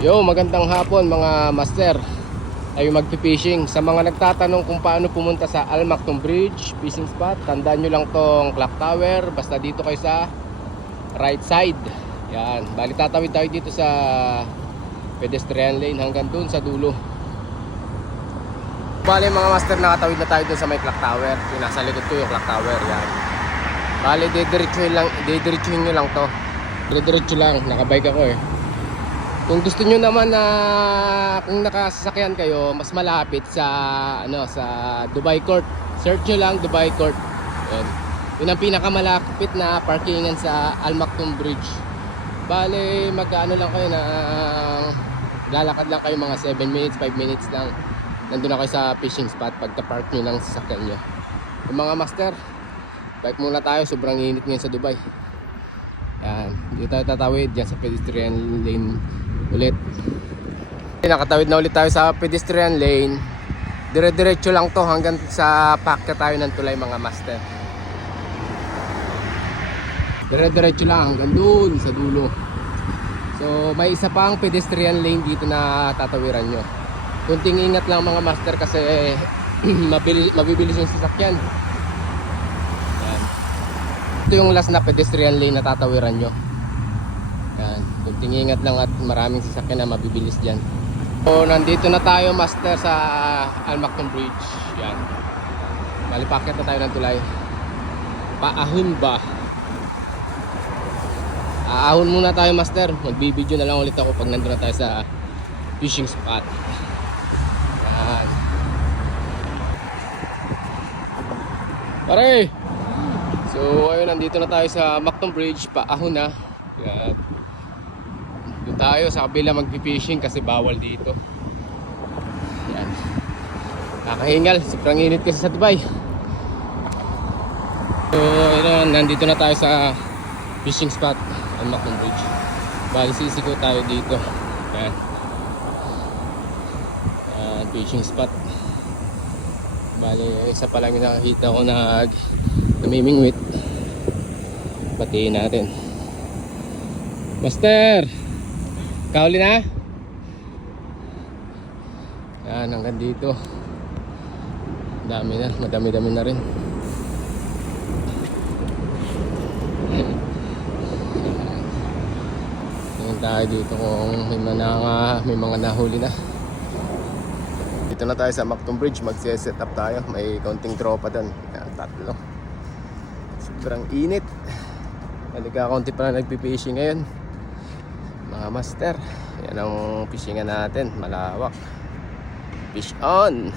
Yo, magandang hapon mga master. Tayo magpi-fishing. Sa mga nagtatanong kung paano pumunta sa Almactong Bridge fishing spot, tandaan nyo lang tong clock tower. Basta dito kayo sa right side. Yan, bali tatawid tayo dito sa pedestrian lane hanggang dun sa dulo. Bali mga master, nakatawid na tayo dun sa may clock tower. Yung nasa likod ko yung clock tower. Yan, bali didiretsuhin nyo lang to. Diretso lang, nakabike ako eh. Kung gusto niyo naman na kung nakasasakyan kayo, mas malapit sa sa Dubai Court. Search niyo lang Dubai Court. Yan. Yun ang pinakamalapit na parkingan sa Almactong Bridge. Bale, mag-ano lang kayo na lalakad lang kayo mga 7 minutes, 5 minutes lang. Nandun na kayo sa fishing spot pagka-park niyo ng sasakyan niyo. Yung mga master, bike muna tayo, sobrang init ngayon sa Dubai. Yan, dito tayo tatawid dyan sa pedestrian lane ulit. Nakatawid na ulit tayo sa pedestrian lane. Dire-diretso lang to hanggang sa pakya tayo ng tulay mga master. Dire-diretso lang hanggang dun sa dulo. So may isa pang pedestrian lane dito na tatawiran nyo. Kunting ingat lang mga master kasi mabibilis yung sasakyan. Yan. Ito yung last na pedestrian lane na tatawiran nyo. Yan, kunting ingat lang at maraming sasakyan na mabibilis dyan. So nandito na tayo master sa Almactong Bridge. Yan, malipakit na tayo ng tulay. Paahon ba? Aahon muna tayo master. Magbibideo na lang ulit ako pag nandun na tayo sa fishing spot. Yan. Pare! So ayun, nandito na tayo sa Almactong Bridge. Paahon na. Yan, doon tayo sa kabila magpi-fishing kasi bawal dito. Yan, kakahingal, sobrang init kasi sa Dubai. So ayun, nandito na tayo sa fishing spot Almactong Bridge. Bali sisiko tayo dito. Yan, fishing spot. Bali isa pa lang yung nakakita ko na namimingwit. Patiin natin. Master, kahuli na? Yan, hanggang dito. Dami na, madami-dami na rin. Tingin tayo dito kung may mga nahuli na. Dito na tayo sa Almactong Bridge, mag-set up tayo. May kaunting tropa doon. Yan, tatlo. Sobrang init. Halika, kaunti pa na nagpipishing ngayon mga master. Yan ang fishingan natin, malawak. Fish on.